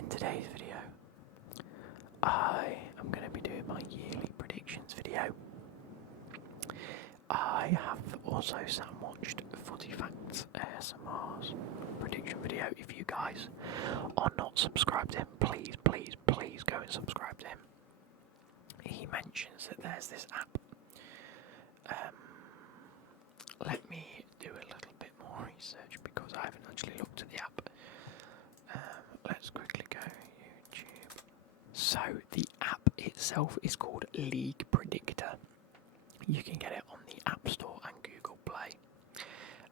in today's video, I am going to be doing my yearly predictions video. I have also sat and watched Footy Facts ASMR's prediction video. If you guys are not subscribed to him, please go and subscribe to him. He mentions that there's this app. Let me do a little bit more research because I haven't actually looked at the app. Let's quickly go YouTube. So the app itself is called League Predictor. You can get it on the App Store and Google Play.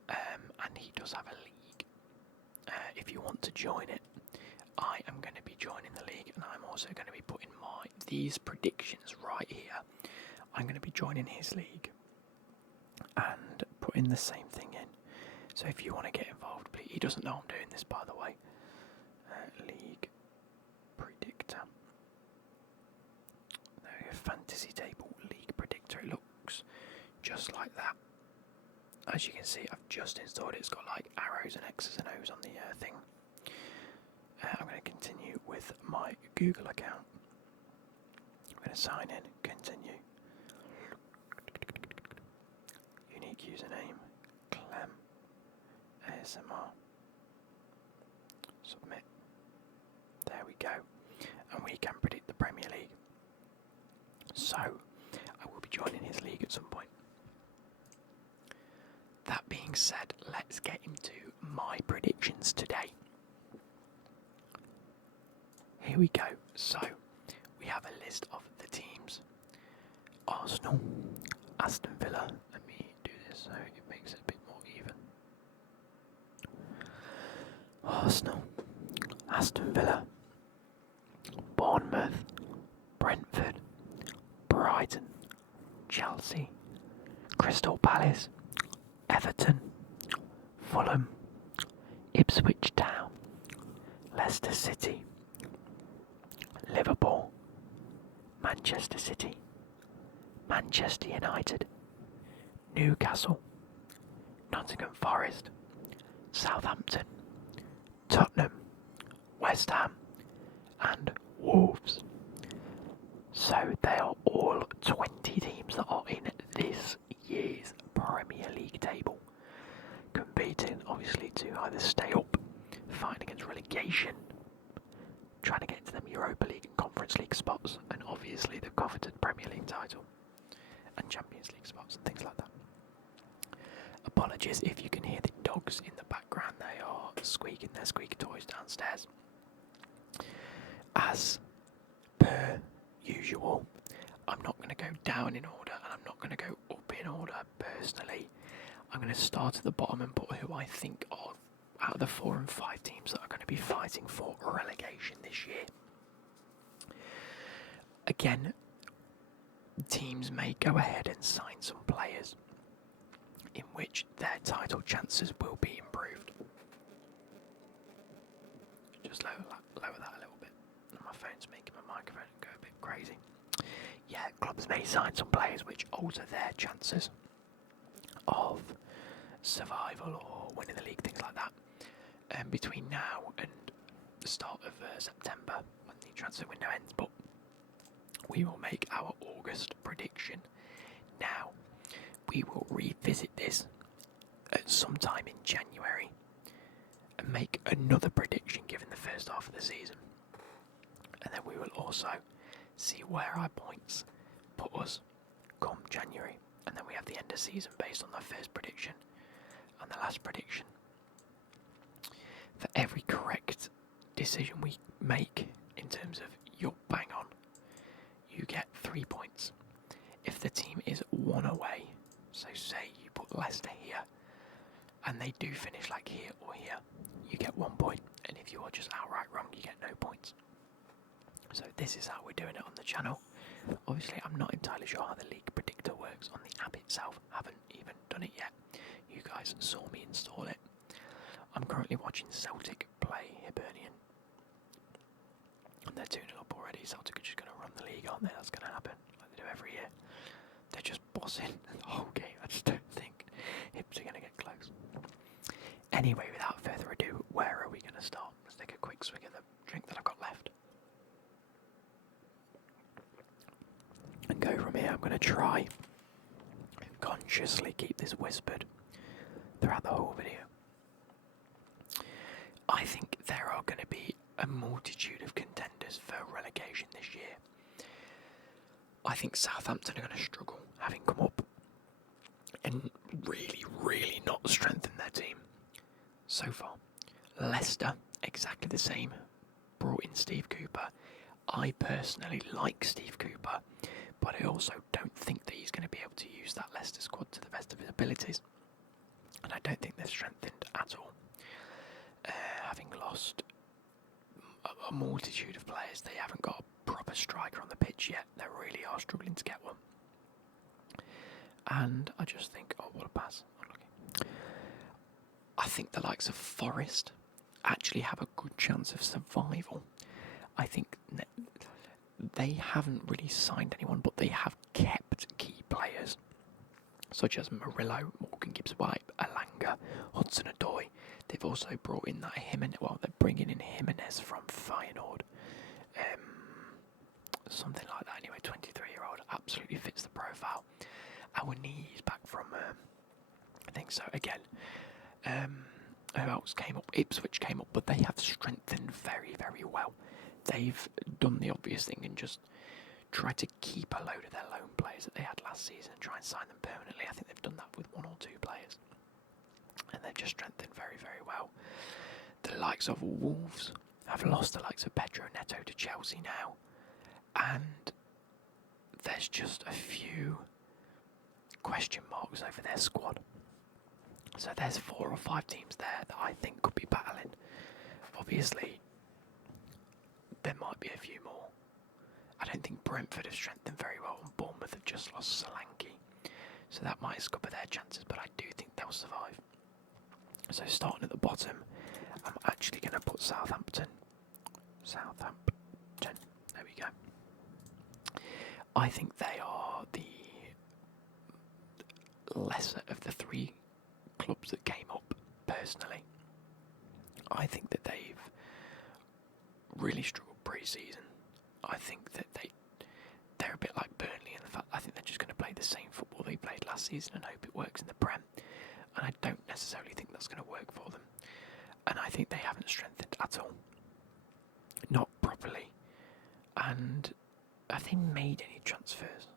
And he does have a league. If you want to join it, I am going to be joining the league, and I'm also going to be putting these predictions right here. I'm going to be joining his league and putting the same thing in. So if you want to get involved, please. He doesn't know I'm doing this, by the way. League Predictor. There we go. Fantasy Table League Predictor. It looks just like that. As you can see, I've just installed it. It's got like arrows and X's and O's on the thing. I'm going to continue with my Google account. I'm going to sign in, continue. Unique username, Clem ASMR. Submit. There we go. And we can predict the Premier League. So, I will be joining his league at some point. That being said, let's get into my predictions today. Here we go. So, we have a list of the teams. Arsenal, Aston Villa. Let me do this so it makes it a bit more even. Arsenal, Aston Villa, Bournemouth, Brentford, Brighton, Chelsea, Crystal Palace, Everton, Fulham, Ipswich Town, Leicester City, Liverpool, Manchester City, Manchester United, Newcastle, Nottingham Forest, Southampton, Tottenham, West Ham, and Wolves. So they are all 20 teams that are in this year's Premier League table, competing obviously to either stay up, fighting against relegation, trying to get into them Europa League and Conference League spots, and obviously the coveted Premier League title and Champions League spots and things like that. Apologies if you can hear the dogs in the background, they are squeaking their squeaky toys downstairs. As per usual, I'm not going to go down in order and I'm not going to go up in order personally. I'm going to start at the bottom and put who I think of out of the 4 and 5 teams that are going to be fighting for relegation this year. Again, teams may go ahead and sign some players in which their title chances will be improved. Just lower that a little bit. My phone's making my microphone go a bit crazy. Yeah, clubs may sign some players which alter their chances of survival or winning the league, things like that. Between now and the start of September, when the transfer window ends, but we will make our August prediction now. We will revisit this at some time in January and make another prediction given the first half of the season. And then we will also see where our points put us come January. And then we have the end of season based on the first prediction and the last prediction. For every correct decision we make in terms of your bang on, you get 3 points. If the team is 1 away, so say you put Leicester here and they do finish like here or here, you get 1 point. And if you are just outright wrong, you get no points. So this is how we're doing it on the channel. Obviously, I'm not entirely sure how the League Predictor works on the app itself. Haven't even done it yet. You guys saw me install it. I'm currently watching Celtic play Hibernian. And they're 2-0 up already. Celtic are just going to run the league, aren't they? That's going to happen, like they do every year. They're just bossing the whole game. I just don't think Hibs are going to get close. Anyway, without further ado, where are we going to start? Let's take a quick swig of the drink that I've got left. here, I'm going to try and consciously keep this whispered throughout the whole video. I think there are going to be a multitude of contenders for relegation this year. I think Southampton are going to struggle, having come up and really not strengthened their team so far. Leicester, exactly the same, brought in Steve Cooper. I personally like Steve Cooper, but I also don't think that he's going to be able to use that Leicester squad to the best of his abilities. And I don't think they're strengthened at all. Having lost a multitude of players, they haven't got a proper striker on the pitch yet. They really are struggling to get one. And I just think, oh, what a pass. Unlucky. I think the likes of Forest actually have a good chance of survival. I think they haven't really signed anyone, but they have kept key players, such as Murillo, Morgan Gibbs-White, Alanga, Hudson-Odoi. They've also brought in that Jimenez. Well, they're bringing in Jimenez from Feyenoord. Something like that anyway, 23-year-old. Absolutely fits the profile. Our knees back from, I think so, again. Who else came up? Ipswich came up, but they have strengthened very well. They've done the obvious thing and just tried to keep a load of their loan players that they had last season and try and sign them permanently. I think they've done that with one or two players. And they've just strengthened very well. The likes of Wolves have lost the likes of Pedro Neto to Chelsea now. And there's just a few question marks over their squad. So there's 4 or 5 teams there that I think could be battling. Obviously, there might be a few more. I don't think Brentford have strengthened very well, and Bournemouth have just lost Solanke. So that might scupper their chances, but I do think they'll survive. So starting at the bottom, I'm actually going to put Southampton. There we go. I think they are the lesser of the 3 clubs that came up, personally. I think that they've really struggled pre-season. I think that they're a bit like Burnley in the fact I think they're just going to play the same football they played last season and hope it works in the Prem. And I don't necessarily think that's going to work for them. And I think they haven't strengthened at all. Not properly. And have they made any transfers?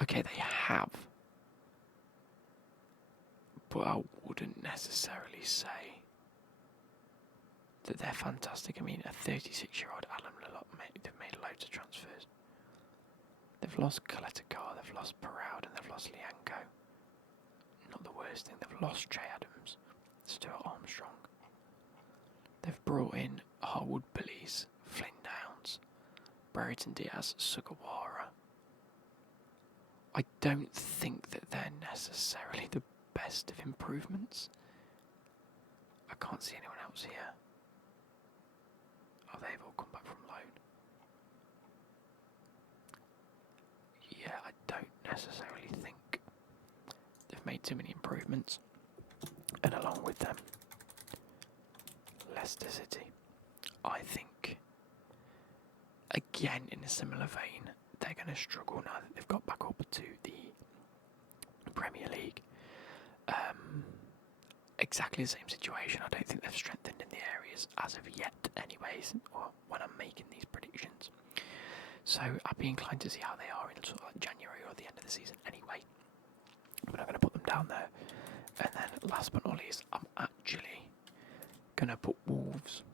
Okay, they have. But I wouldn't necessarily say that they're fantastic. I mean, a 36-year-old Alan Lallot, they've made loads of transfers. They've lost Kaletakar, they've lost Paroud, and they've lost Lianco. Not the worst thing, they've lost Che Adams, Stuart Armstrong. They've brought in Harwood Billies, Flynn Downs, Brereton Diaz, Sugawara. I don't think that they're necessarily the best of improvements. I can't see anyone else here. Oh, they've all come back from loan. Yeah, I don't necessarily think they've made too many improvements. And along with them, Leicester City. I think, again, in a similar vein, they're going to struggle now that they've got back up to the Premier League. Exactly the same situation. I don't think they've strengthened in the areas as of yet, anyways, or when I'm making these predictions. So I'd be inclined to see how they are in sort of like January or the end of the season anyway. But I'm going to put them down there. And then last but not least, I'm actually going to put Wolves.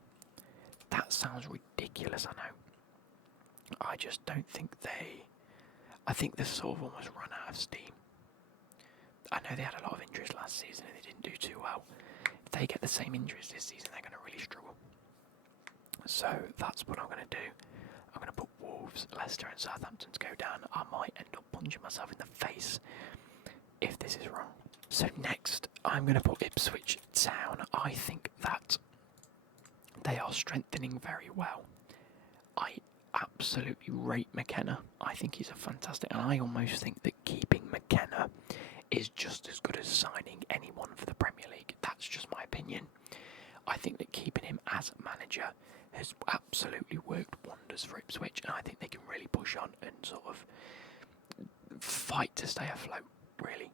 That sounds ridiculous, I know. I just don't think I think they've sort of almost run out of steam. I know they had a lot of injuries last season and they didn't do too well. If they get the same injuries this season, they're going to really struggle. So that's what I'm going to do. I'm going to put Wolves, Leicester and Southampton to go down. I might end up punching myself in the face if this is wrong. So next, I'm going to put Ipswich Town. I think that they are strengthening very well. I absolutely rate McKenna. I think he's a fantastic, and I almost think that keeping McKenna is just as good as signing anyone for the Premier League. That's just my opinion. I think that keeping him as manager has absolutely worked wonders for Ipswich, and I think they can really push on and sort of fight to stay afloat, really.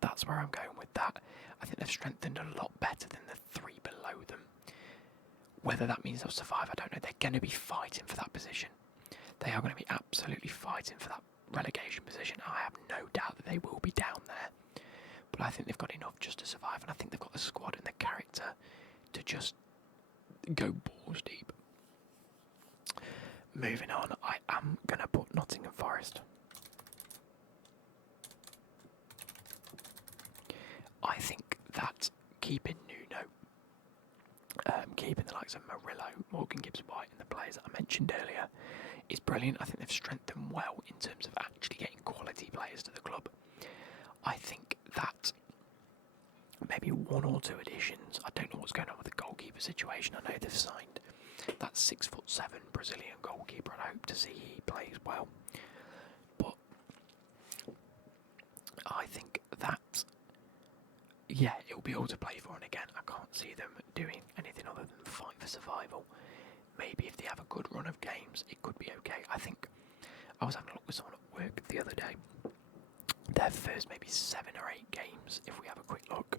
That's where I'm going with that. I think they've strengthened a lot better than the three below them. Whether that means they'll survive, I don't know. They're going to be fighting for that position. They are going to be absolutely fighting for that relegation position. I have no doubt that they will be down there. But I think they've got enough just to survive, and I think they've got the squad and the character to just go balls deep. Moving on, I am going to put Nottingham Forest. I think that keeping Nuno, keeping the likes of Murillo, Morgan Gibbs-White and the players that I mentioned earlier is brilliant. I think they've strengthened well in terms of actually getting quality players to the club. I think that maybe one or two additions. I don't know what's going on with the goalkeeper situation. I know they've signed that 6'7" Brazilian goalkeeper, and I hope to see he plays well. But I think that, yeah, it'll be all to play for, and again, I can't see them doing anything other than fight for survival. Maybe if they have a good run of games, it could be okay. I think I was having a look with someone at work the other day. Their first maybe 7 or 8 games, if we have a quick look,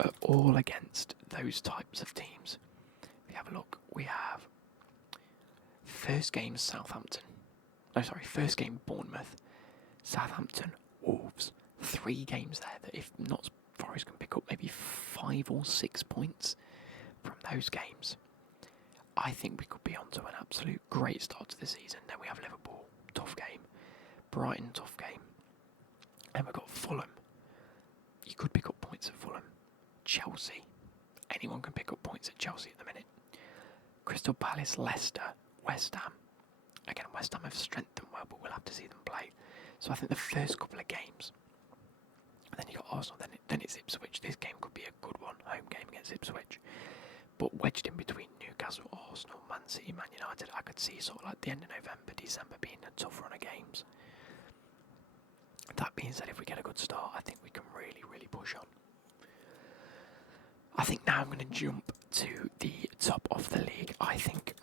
are all against those types of teams. If we have a look, we have first game Southampton. No, sorry, first game Bournemouth, Southampton, Wolves. 3 games there that if not Forest can pick up maybe 5 or 6 points from those games. I think we could be onto an absolute great start to the season. Then we have Liverpool, tough game. Brighton, tough game. And we've got Fulham. You could pick up points at Fulham. Chelsea. Anyone can pick up points at Chelsea at the minute. Crystal Palace, Leicester, West Ham. Again, West Ham have strengthened well, but we'll have to see them play. So I think the first couple of games, and then you got Arsenal, then it's Ipswich. This game could be a good one, home game against Ipswich. But wedged in between Newcastle, Arsenal, Man City, Man United, I could see sort of like the end of November, December being a tough run of games. That being said, if we get a good start, I think we can really, really push on. I think now I'm going to jump to the top of the league. I think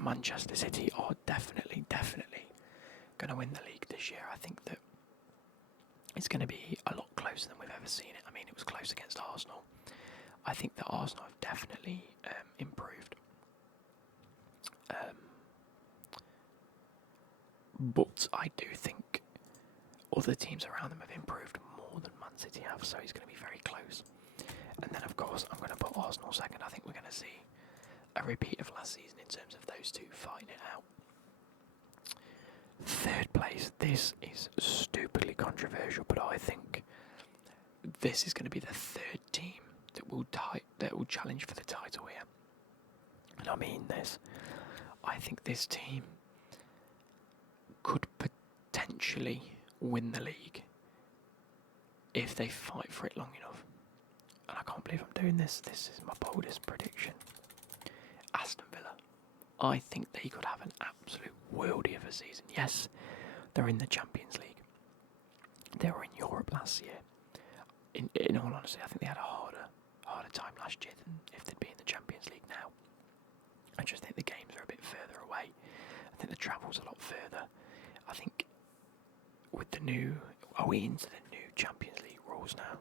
Manchester City are definitely going to win the league this year. I think that it's going to be a lot closer than we've ever seen it. I mean, it was close against Arsenal. I think that Arsenal have definitely improved. But I do think other teams around them have improved more than Man City have, so it's going to be very close. And then, of course, I'm going to put Arsenal second. I think we're going to see a repeat of last season in terms of those two fighting it out. Third place, this is stupidly controversial, but I think this is going to be the third team that will challenge for the title here. And I mean this. I think this team could potentially win the league if they fight for it long enough. And I can't believe I'm doing this. This is my boldest prediction. Aston Villa. I think they could have an absolute worldie of a season. Yes, they're in the Champions League. They were in Europe last year. In all honesty, I think they had a harder time last year than if they'd be in the Champions League now. I just think the games are a bit further away. I think the travel's a lot further. I think with the new... Are we into the new Champions League rules now?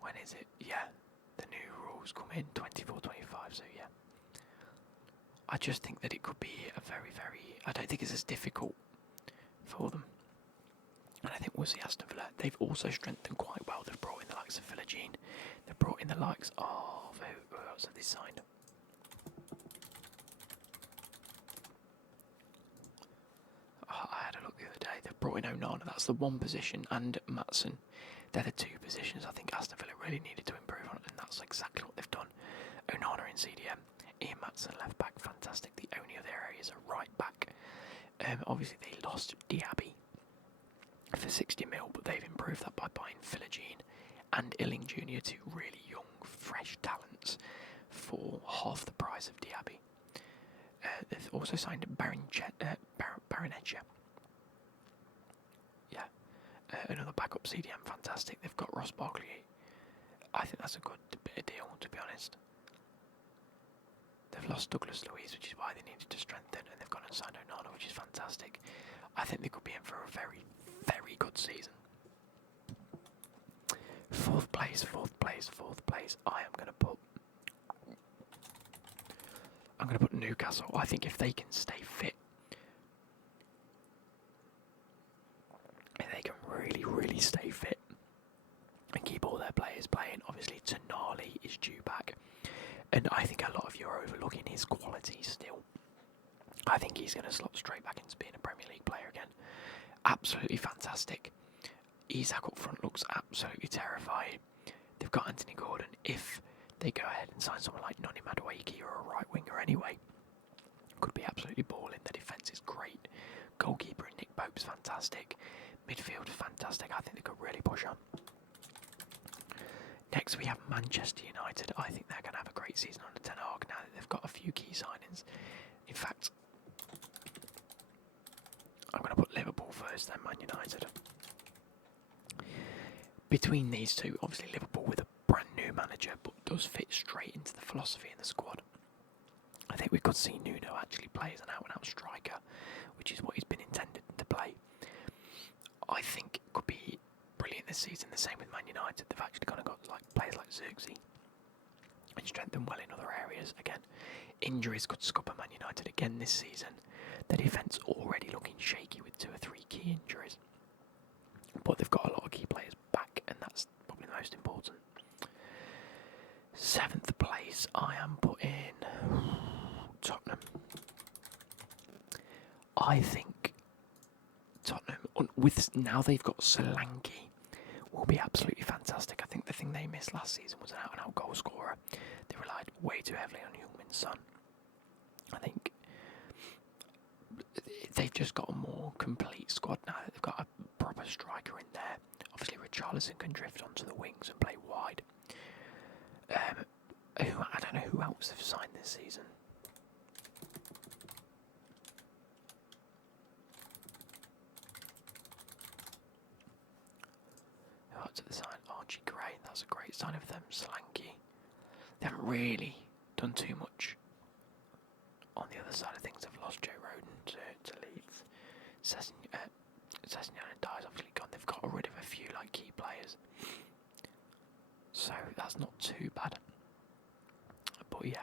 When is it? Yeah, the new rules come in 24-25, so yeah. I just think that it could be a very, I don't think it's as difficult for them. And I think we'll see Aston Villa. They've also strengthened quite well. They've brought in the likes of Philogene. They've brought in the likes of... Who else have they signed? I had a look the other day. They've brought in Onana. That's the one position. And Maatsen. They're the two positions I think Aston Villa really needed to improve on. And that's exactly what they've done. Onana in CDM. Ian Maatsen left back. Fantastic. The only other areas are right back. Obviously they lost Diaby for 60 mil, but they've improved that by buying Philogene and Illing Jr., two really young, fresh talents for half the price of Diaby. They've also signed Baronetja. Yeah, another backup CDM, fantastic. They've got Ross Barkley. I think that's a good bit of deal, to be honest. They've lost Douglas Luiz, which is why they needed to strengthen, and they've gone and signed Onana, which is fantastic. I think they could be in for a very, very good season. Fourth place. I am going to put Newcastle. I think if they can stay fit, if they can really, really stay fit and keep all their players playing, obviously Tonali is due back. And I think a lot of you are overlooking his quality still. I think he's going to slot straight back into being a Premier League player again. Absolutely fantastic. Isak up front looks absolutely terrifying. They've got Anthony Gordon. If they go ahead and sign someone like Noni Madueke or a right winger anyway, could be absolutely balling. The defence is great. Goalkeeper and Nick Pope's fantastic. Midfield fantastic. I think they could really push on. Next we have Manchester United. I think they're going to have a great season under Ten Hag now that they've got a few key signings. In fact, I'm going to put Liverpool first, then Man United. Between these two, obviously Liverpool with a brand new manager, but does fit straight into the philosophy in the squad. I think we could see Nuno actually play as an out-and-out striker, which is what he's been intended to play. I think it could be brilliant this season. The same with Man United. They've actually kind of got like players like Zirkzee and strengthened well in other areas. Again, injuries could scupper Man United again this season. The defence already looking shaky with 2 or 3 key injuries. But they've got a lot of key players back, and that's probably the most important. 7th place, I am putting Tottenham. I think Tottenham, with now they've got Solanke, will be absolutely fantastic. I think the thing they missed last season was an out-and-out goal scorer. They relied way too heavily on Heung-min Son. I think they've just got a more complete squad now. They've got a proper striker in there. Obviously, Richarlison can drift onto the wings and play wide. I don't know who else they've signed this season. Who else have they signed? Archie Gray. That's a great sign of them. Solanke. They haven't really done too much. On the other side of things, they've lost Joe Rodon to Leeds. Sessegnon and Dyer's obviously gone. They've got rid of a few like key players, so that's not too bad. But yeah,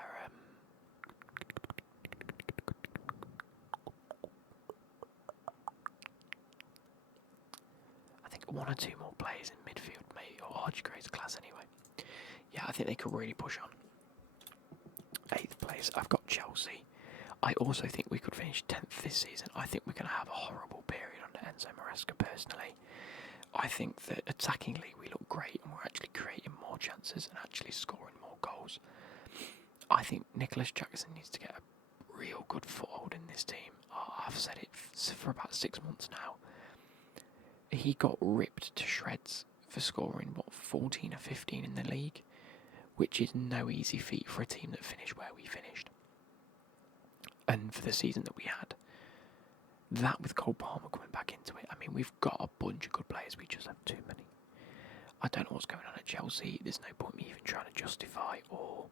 I think 1 or 2 more players in midfield, maybe, or Archie Gray's class anyway. Yeah, I think they could really push on. 8th place, I've got Chelsea. I also think we could finish 10th this season. I think we're going to have a horrible period under Enzo Maresca personally. I think that attackingly we look great and we're actually creating more chances and actually scoring more goals. I think Nicholas Jackson needs to get a real good foothold in this team. I've said it for about 6 months now. He got ripped to shreds for scoring, 14 or 15 in the league, which is no easy feat for a team that finished where we finished. And for the season that we had, that with Cole Palmer coming back into it, I mean, we've got a bunch of good players, we just have too many. I don't know what's going on at Chelsea. There's no point me even trying to justify or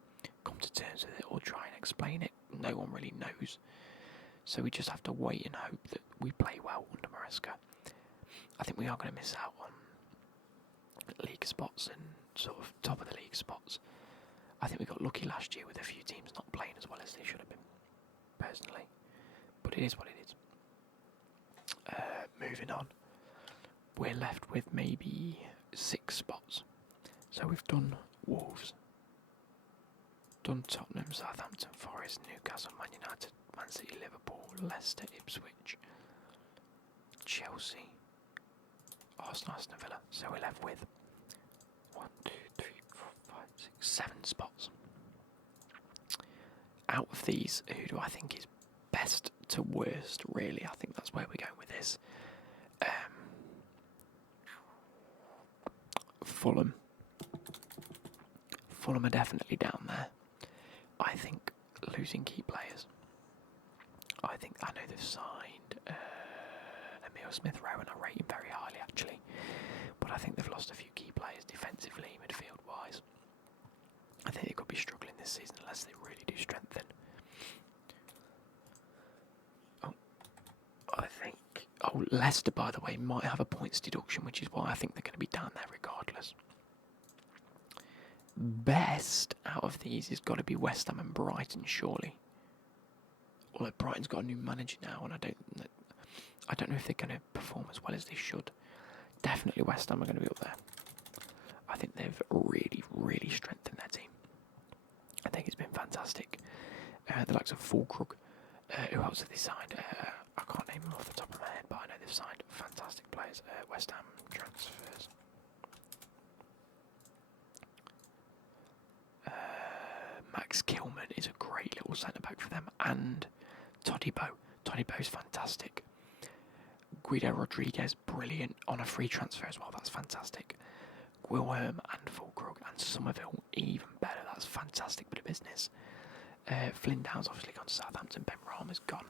come to terms with it or try and explain it. No one really knows. So we just have to wait and hope that we play well under Maresca. I think we are going to miss out on league spots and sort of top of the league spots. I think we got lucky last year with a few teams not playing as well as they should have been, personally. But it is what it is. Moving on. We're left with maybe 6 spots. So we've done Wolves, done Tottenham, Southampton, Forest, Newcastle, Man United, Man City, Liverpool, Leicester, Ipswich, Chelsea, Arsenal, Aston Villa. So we're left with 1, 2, 3, 4, 5, 6, 7 spots. Out of these, who do I think is best to worst, really? I think that's where we're going with this. Fulham. Fulham are definitely down there. I think losing key players. I know they've signed Emil Smith-Rowe, and I rate him very highly actually. But I think they've lost a few key players defensively, midfield-wise. I think they could be struggling this season unless they really do strengthen. Leicester, by the way, might have a points deduction, which is why I think they're going to be down there regardless. Best out of these has got to be West Ham and Brighton, surely. Although Brighton's got a new manager now, and I don't know if they're going to perform as well as they should. Definitely West Ham are going to be up there. I think they've really, really strengthened their team. I think it's been fantastic. The likes of Fulkrug, who else have they signed? I can't name them off the top of my head, but I know they've signed fantastic players. West Ham transfers. Max Kilman is a great little centre-back for them, and Todibo. Todibo's fantastic. Guido Rodriguez, brilliant on a free transfer as well, that's fantastic. Wilhelm and Fulkrug and Somerville, even better, that's fantastic bit of business. Flynn Downs obviously gone to Southampton, Ben Rama's gone,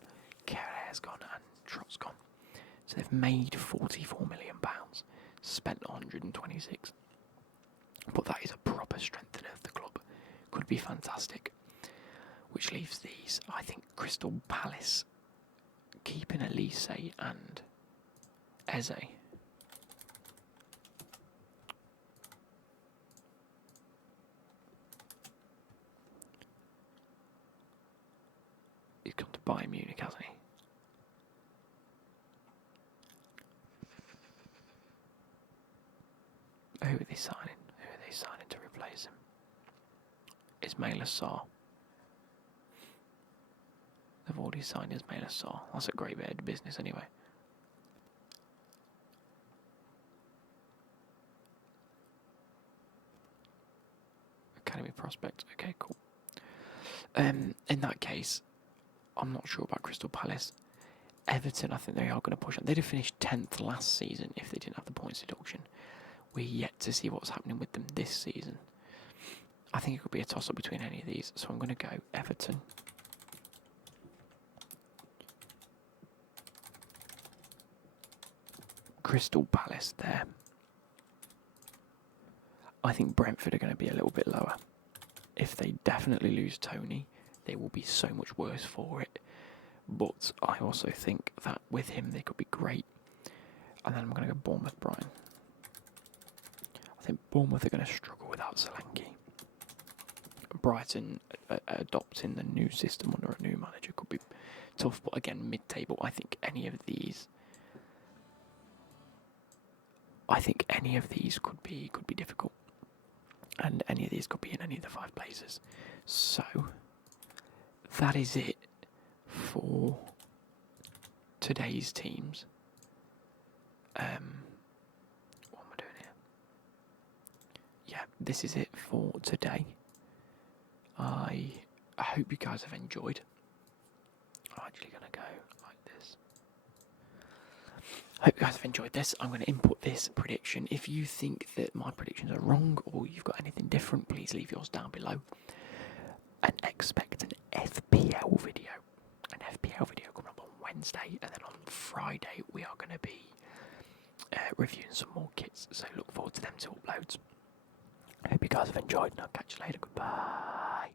Kerr's gone, and Trott's gone. So they've made £44 million, spent 126. But that is a proper strengthening of the club. Could be fantastic. Which leaves these, I think, Crystal Palace keeping Elise and Eze. He's come to Bayern Munich, hasn't he? Who are they signing? Who are they signing to replace him? Ismail Assar. They've already signed Ismail Assar. That's a great bit of business anyway. Academy prospect. Okay, cool. In that case, I'm not sure about Crystal Palace. Everton, I think they are going to push on. They'd have finished 10th last season if they didn't have the points deduction. We're yet to see what's happening with them this season. I think it could be a toss-up between any of these, so I'm going to go Everton. Crystal Palace there. I think Brentford are going to be a little bit lower. If they definitely lose Tony, they will be so much worse for it. But I also think that with him they could be great. And then I'm going to go Bournemouth, Brighton. I think Bournemouth are going to struggle without Solanke. Brighton adopting the new system under a new manager could be tough, but again, mid-table. I think any of these could be difficult, and any of these could be in any of the 5 places. So that is it for today's teams. What am I doing here? Yeah, this is it for today. I hope you guys have enjoyed. I'm actually going to go like this. I hope you guys have enjoyed this. I'm going to input this prediction. If you think that my predictions are wrong or you've got anything different, please leave yours down below. And expect an FPL video. An FPL video coming up on Wednesday, and then on Friday we are going to be reviewing some more kits. So look forward to them 2 uploads. I hope you guys have enjoyed, and I'll catch you later. Goodbye.